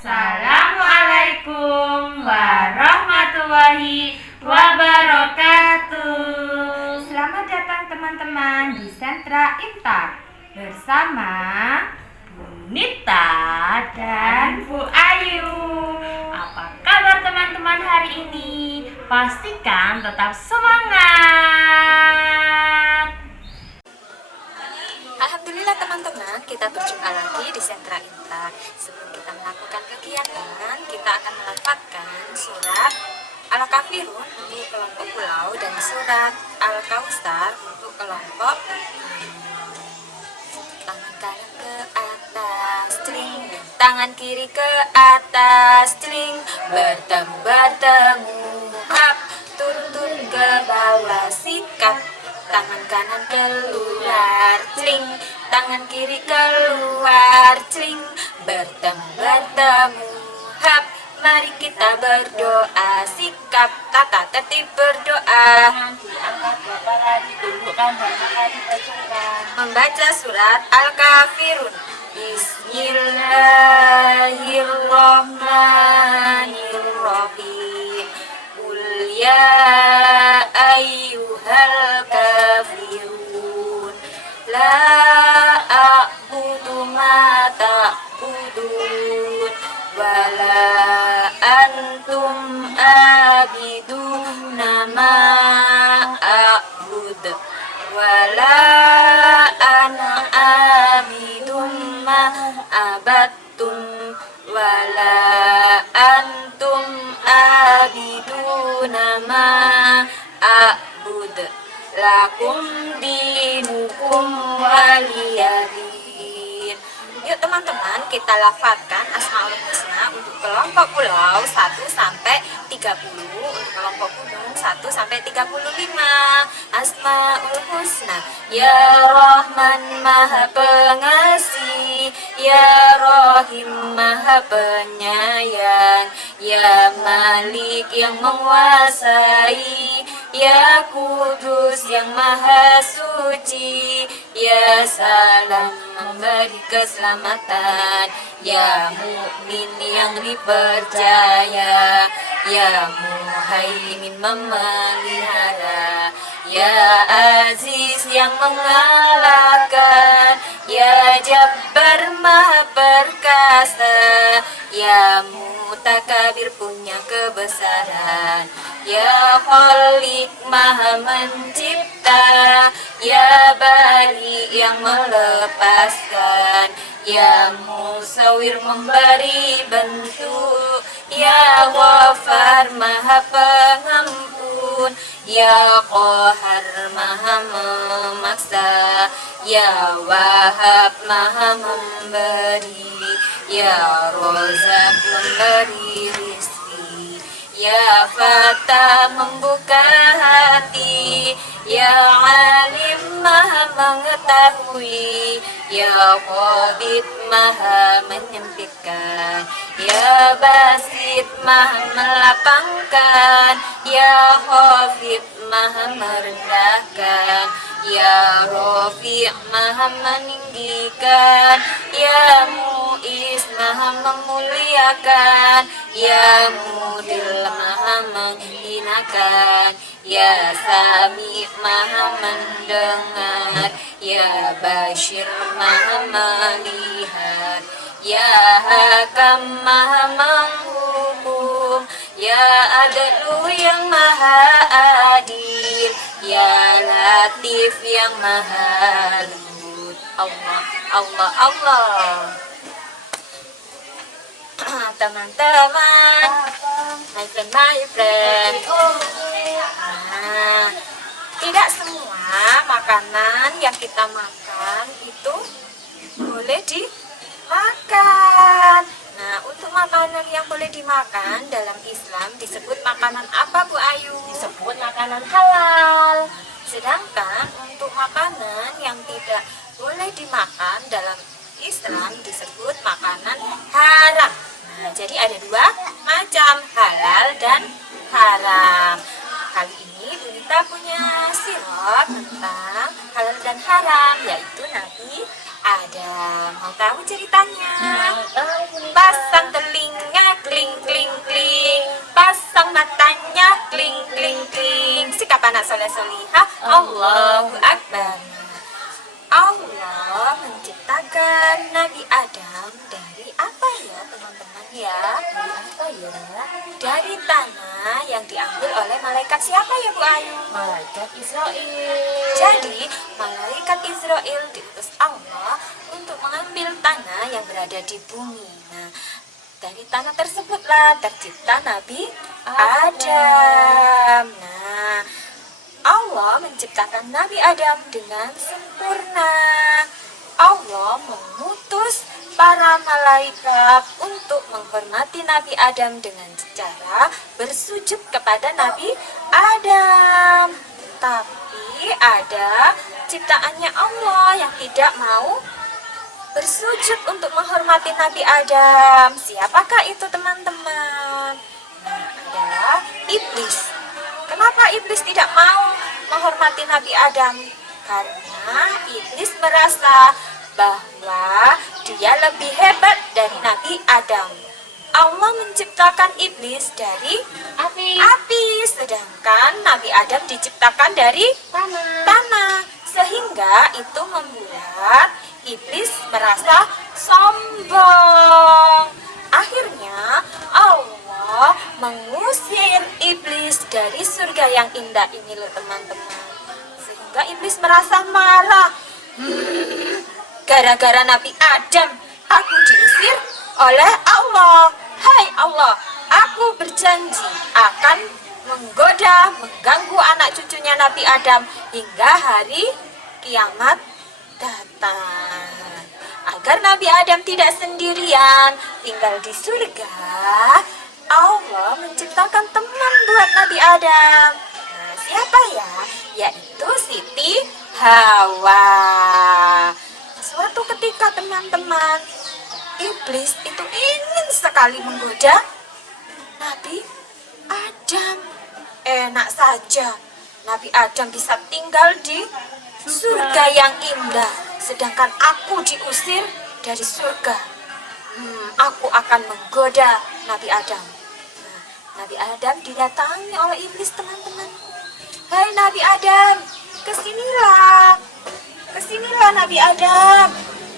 Assalamualaikum warahmatullahi wabarakatuh. Selamat datang teman-teman di Sentra Intar bersama Bu Nita dan Bu Ayu. Apa kabar teman-teman hari ini? Pastikan tetap semangat. Alhamdulillah teman-teman, kita berjumpa lagi di Sentra Intar. Sebelum kita melakukan kegiatan, kita akan melafalkan surat Al-Kafirun untuk kelompok pulau dan surat Al-Kausar untuk kelompok tangan kanan ke atas string, tangan kiri ke atas string, bertemu up, turun ke bawah sikap, tangan kanan keluar cling, tangan kiri keluar cling, bertemu hap. Mari kita berdoa, sikap tata tertib berdoa. Membaca surat Al-Kafirun. Bismillahirrahmanirrahim. Qul ya ayyuhal kafirun, la a'budu ma ta'budun, wala antum abiduna ma a'bud, wala ana abidum ma abattum, wala antum abiduna ma a'bud, lakum dinukum waliyadin. Yuk teman-teman, kita lafalkan Asmaul Husna untuk kelompok pulau 1 sampai 30, untuk kelompok gunung 1 sampai 35. Asmaul Husna. Ya Rahman Maha Pengasih, Ya Rahim Maha Penyayang, Ya Malik yang menguasai, Ya Kudus yang Maha Suci, Ya Salam memberi keselamatan, Ya Mukmin yang dipercaya, Ya Muhaimin memelihara, Ya Aziz yang mengalahkan, Ya Jabbar Maha Perkasa, Ya Mutakabir punya kebesaran, Ya Khalik Maha Mencipta, Ya Bari yang melepaskan, Ya Musawir memberi bentuk, Ya Ghafar Maha Pengampun, Ya Qahar Maha memaksa, Ya Wahab Maha memberi, Ya Rozak memberi rizki, Ya Fatah membuka hati, Ya Alim Maha mengetahui, Ya Qabid Maha menyempitkan, Ya Basit Maha melapangkan, Ya Khafid Maha merendahkan, Ya Rafi' Maha meninggikan, Ya Mu'is Maha memuliakan, Ya Mudil Maha menghinakan, Ya Sami Maha mendengar, Ya Bashir Maha melihat, Ya Hakam Maha menghukum, Ya Adlu yang Maha adil, Ya Latif yang Maha lembut. Allah, Allah, Allah. Teman-teman, my friend. Nah, tidak semua makanan yang kita makan itu boleh dimakan. Nah, untuk makanan yang boleh dimakan dalam Islam disebut makanan apa, Bu Ayu? Disebut makanan halal. Sedangkan untuk makanan yang tidak boleh dimakan dalam Islam disebut makanan haram. Nah, jadi ada dua macam, halal dan haram. Kali ini Bu Nita punya sirop tentang halal dan haram, yaitu Nabi Adam. Mau tahu ceritanya? Pasang telinga solihah. Allahu Akbar. Allah menciptakan Nabi Adam dari apa ya teman-teman ya? Apa ya? Dari tanah yang diambil oleh malaikat siapa ya Bu Ayu? Malaikat Israel. Jadi malaikat Israel diutus Allah untuk mengambil tanah yang berada di bumi. Nah, dari tanah tersebutlah tercipta Nabi Adam. Nah, Allah menciptakan Nabi Adam dengan sempurna. Allah mengutus para malaikat untuk menghormati Nabi Adam dengan cara bersujud kepada Nabi Adam. Tapi ada ciptaannya Allah yang tidak mau bersujud untuk menghormati Nabi Adam. Siapakah itu teman-teman? Nah, adalah iblis. Kenapa iblis tidak mau menghormati Nabi Adam? Karena iblis merasa bahwa dia lebih hebat dari Nabi Adam. Allah menciptakan iblis dari api, sedangkan Nabi Adam diciptakan dari tanah. Sehingga itu membuat iblis merasa sombong. Akhirnya Allah mengusir iblis dari surga yang indah ini loh teman-teman. Sehingga iblis merasa marah. Gara-gara Nabi Adam aku diusir oleh Allah. Hai Allah, aku berjanji akan menggoda, mengganggu anak cucunya Nabi Adam hingga hari kiamat datang. Agar Nabi Adam tidak sendirian tinggal di surga, Allah menciptakan teman buat Nabi Adam. Nah, siapa ya? Yaitu Siti Hawa. Suatu ketika teman-teman, iblis itu ingin sekali menggoda Nabi Adam. Enak saja Nabi Adam bisa tinggal di surga yang indah, sedangkan aku diusir dari surga. Aku akan menggoda Nabi Adam. Nah, Nabi Adam didatangi oleh iblis teman-temanku. Hai Nabi Adam, kesinilah. Kesinilah Nabi Adam.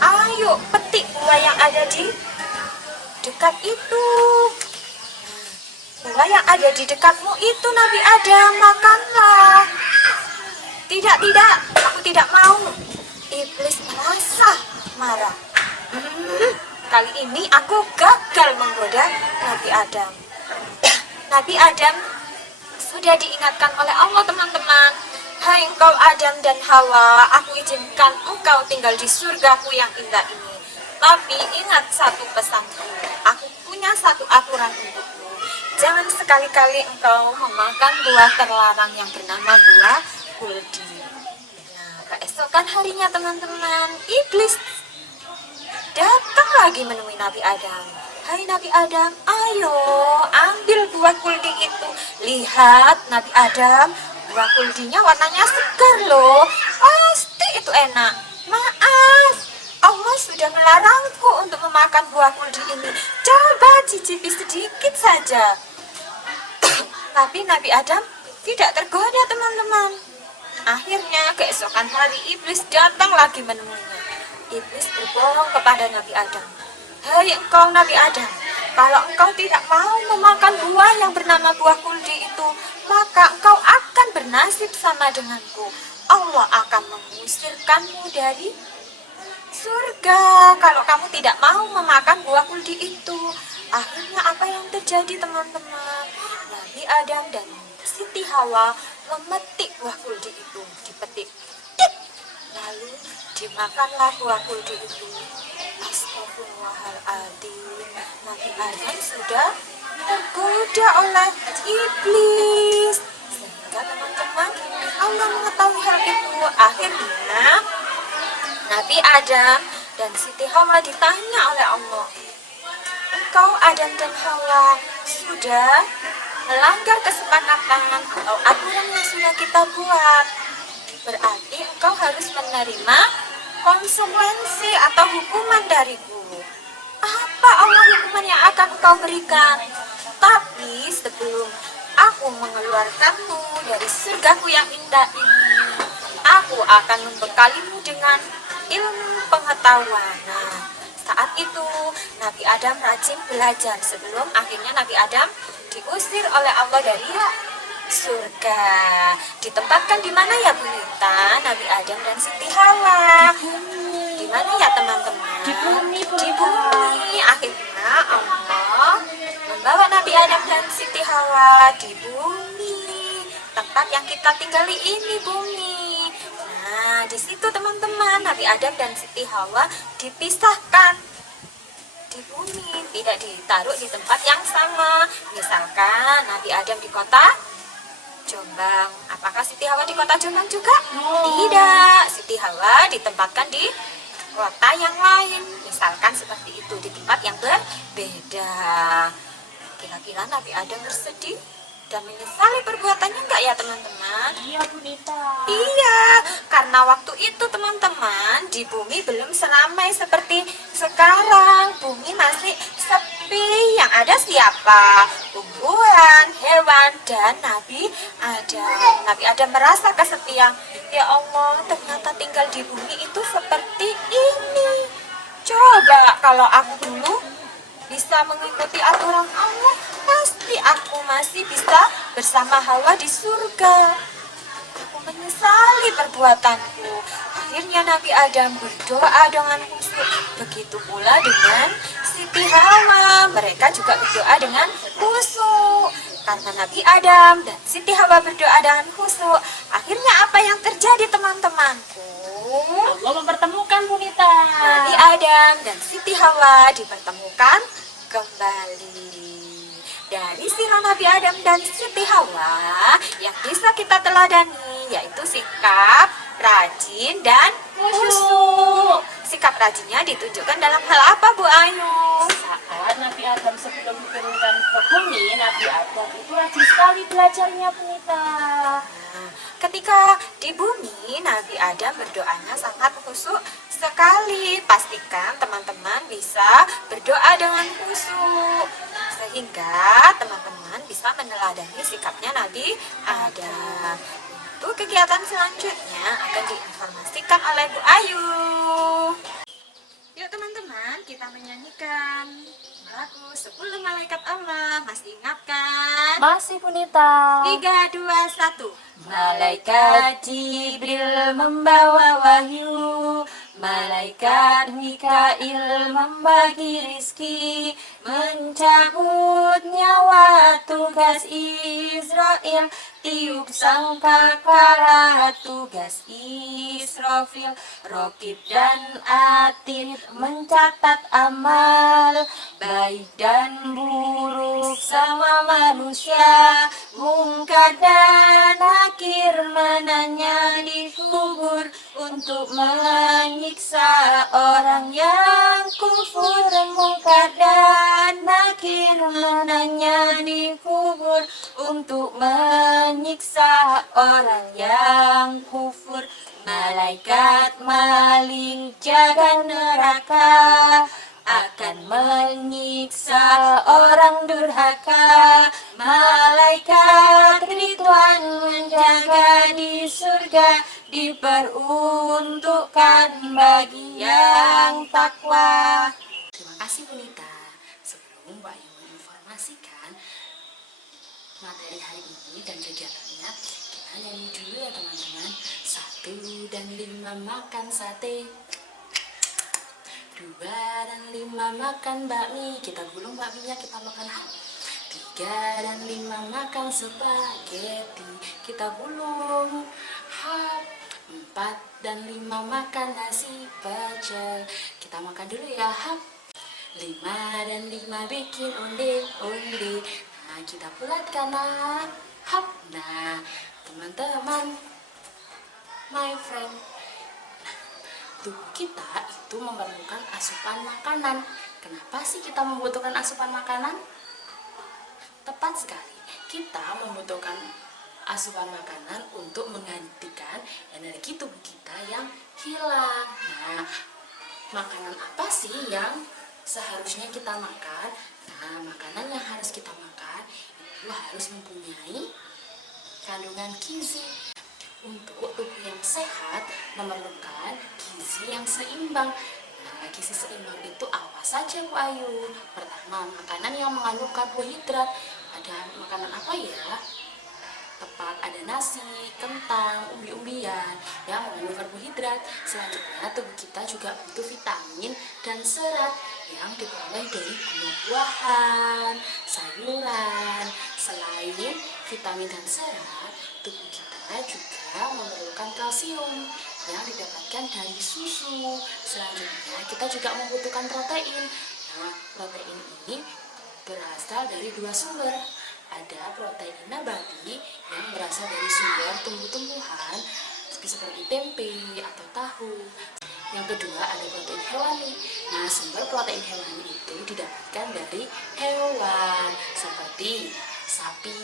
Ayo petik buah yang ada di dekat itu. Buah yang ada di dekatmu itu Nabi Adam, makanlah. Tidak, aku tidak mau. Iblis merasa marah. Kali ini aku gagal menggoda Nabi Adam. Nabi Adam sudah diingatkan oleh Allah teman-teman. Hai engkau Adam dan Hawa, aku izinkan engkau tinggal di surgaku yang indah ini. Tapi ingat satu pesanku, aku punya satu aturan untukmu. Jangan sekali-kali engkau memakan buah terlarang yang bernama buah kuldi. Nah, keesokan harinya teman-teman, iblis datang lagi menemui Nabi Adam. Hai Nabi Adam, ayo ambil buah kuldi itu. Lihat Nabi Adam, buah kuldinya warnanya segar loh. Pasti itu enak. Maaf, Allah sudah melarangku untuk memakan buah kuldi ini. Coba cicipi sedikit saja. Tapi Nabi Adam tidak tergoda teman-teman. Akhirnya keesokan hari iblis datang lagi menemuinya. Iblis berbohong kepada Nabi Adam. Hai engkau Nabi Adam, kalau engkau tidak mau memakan buah yang bernama buah kuldi itu, maka engkau akan bernasib sama denganku. Allah akan mengusirkanmu dari surga kalau kamu tidak mau memakan buah kuldi itu. Akhirnya apa yang terjadi teman-teman? Nabi Adam dan Siti Hawa memetik buah kuldi itu, dipetik. Lalu dimakanlah buah kuldi itu. Astagfirullahaladzim, Nabi Adam sudah tergoda oleh iblis. Sehingga teman-teman, Allah mengetahui hal itu. Akhirnya Nabi Adam dan Siti Hawa ditanya oleh Allah, engkau Adam dan Hawa sudah melanggar kesepakatan atau aturan yang sudah kita buat. Berarti engkau harus menerima konsekuensi atau hukuman dariku. Apa Allah hukuman yang akan engkau berikan? Tapi sebelum Aku mengeluarkanmu dari surgaku yang indah ini. Aku akan membekalimu dengan ilmu pengetahuan. Nah, saat itu Nabi Adam rajin belajar sebelum akhirnya Nabi Adam diusir oleh Allah dari surga. Ditempatkan di mana ya Bu Nita? Nabi Adam dan Siti Hawa. Di mana ya teman-teman? Di bumi, Bu Di Nita. bumi. Akhirnya Allah membawa Nabi Adam dan Siti Hawa di bumi, tempat yang kita tinggali ini bumi. Nah, di situ teman-teman, Nabi Adam dan Siti Hawa dipisahkan di bumi, tidak ditaruh di tempat yang sama. Misalkan Nabi Adam di kota Jombang, apakah Siti Hawa di kota Jombang juga? Tidak, Siti Hawa ditempatkan di kota yang lain, misalkan seperti itu, di tempat yang berbeda. Kira-kira Nabi Adam bersedih dan menyesali perbuatannya enggak ya teman-teman? Iya Bu Nita. Iya, karena waktu itu teman-teman di bumi belum seramai seperti sekarang. Bumi masih sepi. Yang ada siapa? Tumbuhan, hewan, dan Nabi Adam. Nabi Adam merasa kesepian. Ya Allah, ternyata tinggal di bumi itu seperti ini. Coba kalau aku dulu bisa mengikuti aturan Allah, pasti aku masih bisa bersama Hawa di surga. Aku menyesali perbuatanku. Akhirnya Nabi Adam berdoa dengan khusyuk. Begitu pula dengan Siti Hawa. Mereka juga berdoa dengan khusyuk. Karena Nabi Adam dan Siti Hawa berdoa dengan khusyuk, akhirnya apa yang terjadi teman-temanku? Allah mempertemukan Bu Nita. Nabi Adam dan Siti Hawa dipertemukan kembali. Dari sirah Nabi Adam dan Siti Hawa yang bisa kita teladani yaitu sikap rajin dan khusyuk. Sikap rajinnya ditunjukkan dalam hal apa Bu Ayu? Saat Nabi Adam sebelum diturunkan ke bumi, Nabi Adam itu rajin sekali belajarnya Bu Nita. Nah, ketika di bumi Nabi Adam berdoanya sangat khusyuk sekali. Pastikan teman-teman bisa berdoa dengan khusyuk sehingga teman-teman bisa meneladani sikapnya Nabi Adam. Untuk kegiatan selanjutnya akan diinformasikan oleh Bu Ayu. Yuk teman-teman, kita menyanyikan lagu 10 Malaikat Allah. Masih ingat kan? Masih Bu Nita. 3, 2, 1. Malaikat Jibril membawa wahyu, malaikat Mikail membagi rizki, mencabut nyawa tugas Israel, tiup sangkakala tugas Israfil, Rokib dan Atid mencatat amal, baik dan buruk sama manusia, mungkar dan nakir menanya di kubur untuk menyiksa orang yang kufur, mungkar dan nakir menanya di kubur untuk menyiksa orang yang kufur. Malaikat maling jaga neraka akan menyiksa orang durhaka. Malaikat Ridwan menjaga di surga, diperuntukkan bagi yang takwa. Terima kasih Bu Nita. Sebelum Mbak Ayu menginformasikan materi hari ini dan kegiatannya, kita nyanyi dulu ya teman-teman. 1 dan 5 makan sate, 2 dan 5 makan bakmi, kita gulung bakminya, kita makan hap. 3 dan 5 makan spaghetti, kita gulung hap. 4 dan 5 makan nasi pecel, kita makan dulu ya hap. 5 dan 5 bikin undi-undi, nah kita bulatkan hap. Nah teman-teman, my friend, tubuh kita itu memerlukan asupan makanan. Kenapa sih kita membutuhkan asupan makanan? Tepat sekali, kita membutuhkan asupan makanan untuk menggantikan energi tubuh kita yang hilang. Nah, makanan apa sih yang seharusnya kita makan? Nah, makanan yang harus kita makan itu itu harus mempunyai kandungan gizi. Untuk tubuh yang sehat memerlukan gizi yang seimbang. Nah, gizi seimbang itu apa saja Bu Ayu? Pertama, makanan yang mengandung karbohidrat. Ada makanan apa ya? Tepat, ada nasi, kentang, umbi-umbian yang mengandung karbohidrat. Selanjutnya, tubuh kita juga butuh vitamin dan serat yang diperoleh dari buah-buahan, sayuran. Selain vitamin dan serat, tubuh kita juga memerlukan kalsium yang didapatkan dari susu. Selanjutnya, kita juga membutuhkan protein. Nah, protein ini berasal dari dua sumber. Ada protein nabati yang berasal dari sumber tumbuh-tumbuhan seperti tempe atau tahu. Yang kedua ada protein hewani. Nah, sumber protein hewani itu didapatkan dari hewan seperti sapi,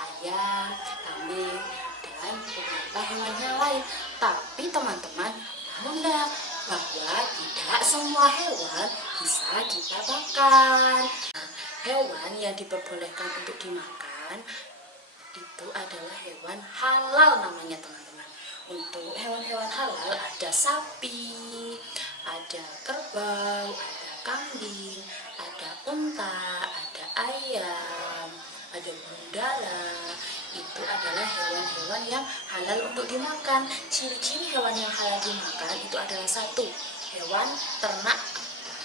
ayam, kambing, dan beberapa hewan yang lain. Tapi teman-teman, tahu enggak bahwa tidak semua hewan bisa kita makan. Hewan yang diperbolehkan untuk dimakan itu adalah hewan halal namanya teman-teman. Untuk hewan-hewan halal ada sapi, ada kerbau, ada kambing, ada unta, ada ayam, ada burung dara. Itu adalah hewan-hewan yang halal untuk dimakan. Ciri-ciri hewan yang halal dimakan itu adalah satu, hewan ternak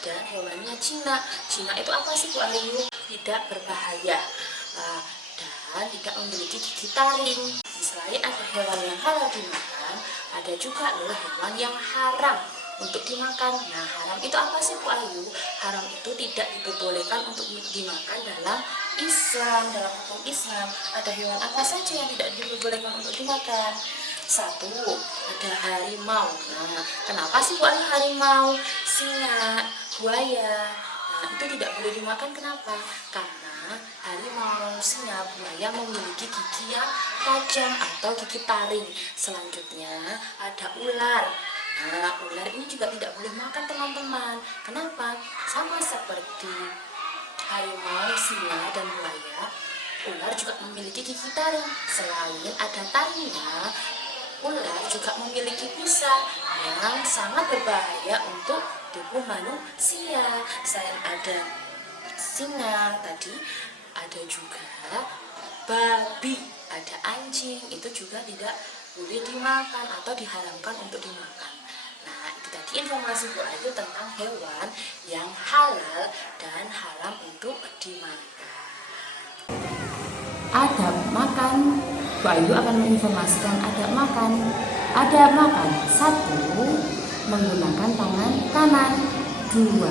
dan hewannya jinak. Jinak itu apa sih Bu Ayu? Tidak berbahaya dan tidak memiliki gigi taring. Selain ada hewan yang halal dimakan, ada juga loh hewan yang haram untuk dimakan. Nah, haram itu apa sih Bu Ayu? Haram itu tidak diperbolehkan untuk dimakan dalam Islam. Dalam hukum Islam ada hewan apa saja yang tidak diperbolehkan untuk dimakan? Satu, ada harimau. Nah, kenapa sih Bu Ayu harimau? Singa, buaya. Nah, itu tidak boleh dimakan. Kenapa? Karena harimau, singa, buaya memiliki gigi yang tajam atau gigi taring. Selanjutnya ada ular. Nah, ular ini juga tidak boleh makan teman-teman. Kenapa? Sama seperti harimau, singa, dan buaya, ular juga memiliki gigi taring. Selain ada taringnya, ular juga memiliki bisa yang sangat berbahaya untuk tubuh manusia. Selain ada singa tadi, ada juga babi, ada anjing, itu juga tidak boleh dimakan atau diharamkan untuk dimakan. Nah, itu tadi informasi Bu Ayu tentang hewan yang halal dan haram untuk dimakan. Adab makan, Bu Ayu akan menginformasikan adab makan. Adab makan, 1. Menggunakan tangan kanan. 2.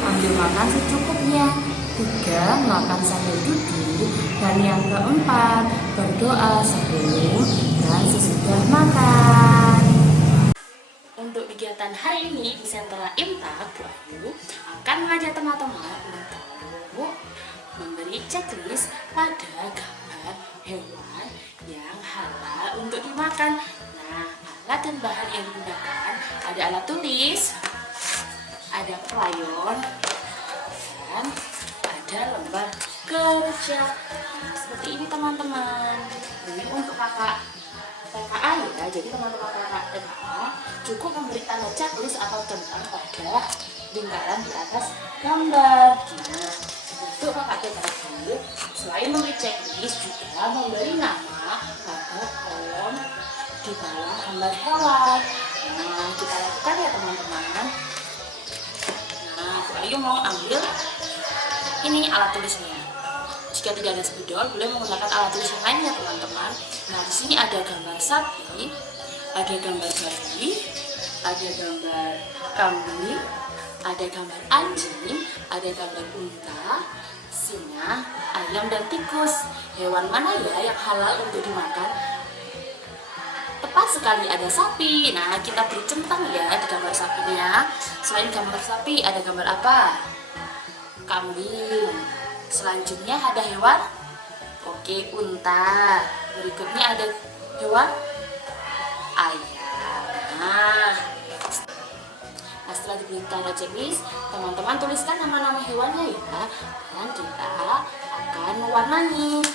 Ambil makan secukupnya. 3. Makan sambil duduk. Dan yang keempat, berdoa sebelum dan sesudah makan. Untuk kegiatan hari ini di Sentra Imtak, Bu Ayu akan mengajak teman-teman untuk memberi checklist pada gambar hewan yang halal untuk dimakan. Nah, alat dan bahan yang digunakan ada alat tulis, ada krayon, dan ada lembar kerja. Nah, seperti ini teman-teman. Ini untuk kakak TKA ya, jadi teman-teman kakak TKA cukup memberi tanda checklist atau centang pada lingkaran di atas gambar. Nah, untuk kakak TKA selain memberi checklist juga memberi nama pada kolom di bawah gambar hewan. Nah, kita lakukan ya teman-teman. Nah, Bu Ayu mau ambil ini alat tulisnya. Jika tidak ada spidol, boleh menggunakan alat tulis yang lainnya teman-teman. Nah, di sini ada gambar sapi, ada gambar babi, ada gambar kambing, ada gambar anjing, ada gambar unta, singa, ayam, dan tikus. Hewan mana ya yang halal untuk dimakan? Tepat sekali, ada sapi. Nah, kita beri centang ya di gambar sapinya. Selain gambar sapi, ada gambar apa? Kambing. Selanjutnya ada hewan, oke, unta. Berikutnya ada hewan ayam. Nah, setelah diberi tanda checklist, teman-teman tuliskan nama-nama hewannya ya. Dan kita akan mewarnai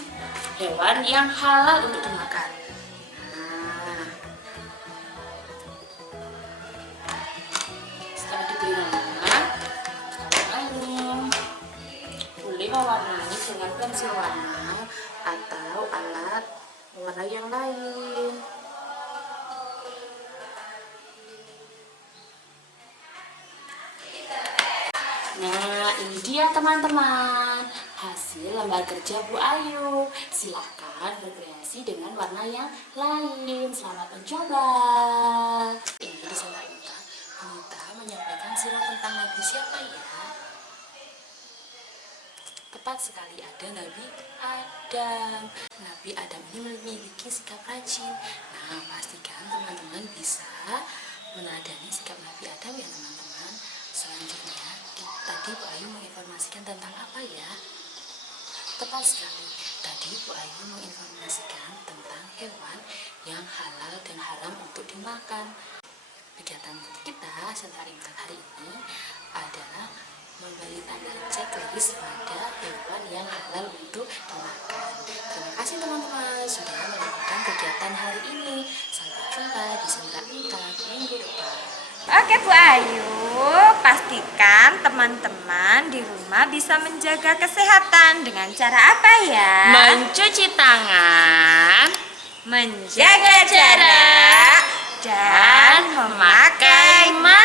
hewan yang halal untuk dimakan. Nah, setelah diberi nama, boleh mewarnai dengan pensil warna atau alat warna yang lain. Nah, ini dia teman-teman hasil lembar kerja Bu Ayu. Silakan berkreasi dengan warna yang lain. Selamat mencoba. Ini di sana Unita menyampaikan sirah tentang Nabi siapa ya? Tepat sekali, ada Nabi Adam. Nabi Adam ini memiliki sikap rajin. Nah, pastikan teman-teman bisa meneladani sikap Nabi Adam ya teman-teman. Selanjutnya, tadi Bu Ayu menginformasikan tentang apa ya? Tepat sekali, tadi Bu Ayu menginformasikan tentang hewan yang halal dan haram untuk dimakan. Kegiatan kita setelah imsak hari ini adalah memberi tanda checklist pada hewan yang halal untuk dimakan. Terima kasih teman-teman sudah melakukan kegiatan hari ini. Sampai jumpa di Sentra Imsak minggu depan. Oke Bu Ayu, pastikan teman-teman di rumah bisa menjaga kesehatan dengan cara apa ya? Mencuci tangan, Menjaga jarak dan memakai masker.